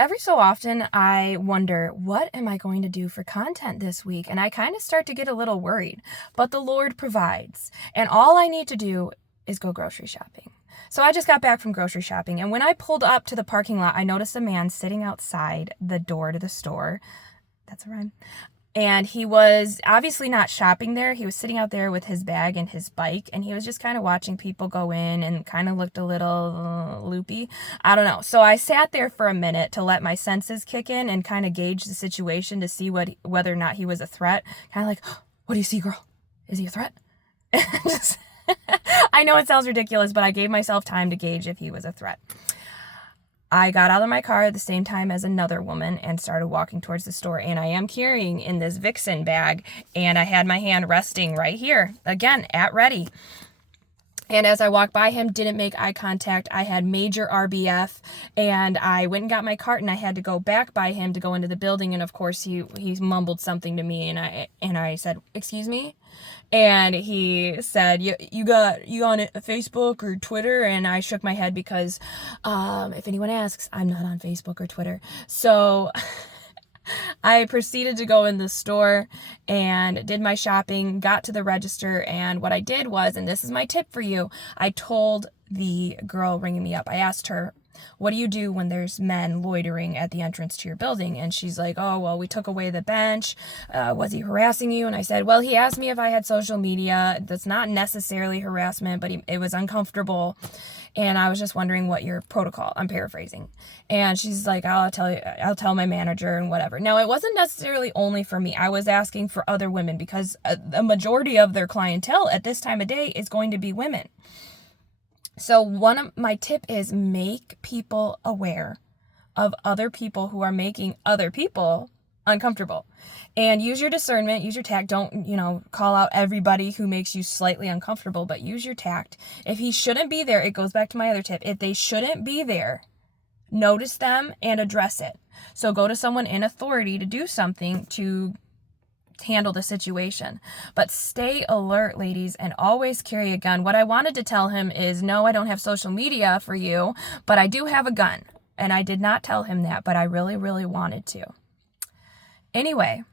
every so often I wonder, what am I going to do for content this week? And I kind of start to get a little worried, but the Lord provides. And all I need to do is go grocery shopping. So I just got back from grocery shopping. And when I pulled up to the parking lot, I noticed a man sitting outside the door to the store. That's a rhyme. And he was obviously not shopping there. He was sitting out there with his bag and his bike, and he was just kind of watching people go in and kind of looked a little loopy. I don't know. So I sat there for a minute to let my senses kick in and kind of gauge the situation to see whether or not he was a threat. Kind of like, what do you see, girl? Is he a threat? I know it sounds ridiculous, but I gave myself time to gauge if he was a threat. I got out of my car at the same time as another woman and started walking towards the store. And I am carrying in this Vixen bag, and I had my hand resting right here, again, at ready. And as I walked by him, didn't make eye contact. I had major RBF, and I went and got my cart, and I had to go back by him to go into the building. And of course, he mumbled something to me, and I said, "Excuse me?" And he said, you on Facebook or Twitter? And I shook my head because if anyone asks, I'm not on Facebook or Twitter. So I proceeded to go in the store and did my shopping, got to the register, and what I did was, and this is my tip for you, I told the girl ringing me up, I asked her, what do you do when there's men loitering at the entrance to your building? And she's like, oh, well, we took away the bench. Was he harassing you? And I said, well, he asked me if I had social media. That's not necessarily harassment, but it was uncomfortable. And I was just wondering what your protocol, I'm paraphrasing. And she's like, I'll tell my manager and whatever. Now, it wasn't necessarily only for me. I was asking for other women because a majority of their clientele at this time of day is going to be women. So one of my tip is make people aware of other people who are making other people uncomfortable. And use your discernment, use your tact. Don't, call out everybody who makes you slightly uncomfortable, but use your tact. If he shouldn't be there, it goes back to my other tip. If they shouldn't be there, notice them and address it. So go to someone in authority to do something to handle the situation. But stay alert, ladies, and always carry a gun. What I wanted to tell him is, no, I don't have social media for you, but I do have a gun. And I did not tell him that, but I really, really wanted to. Anyway,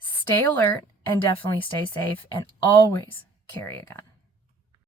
stay alert and definitely stay safe, and always carry a gun.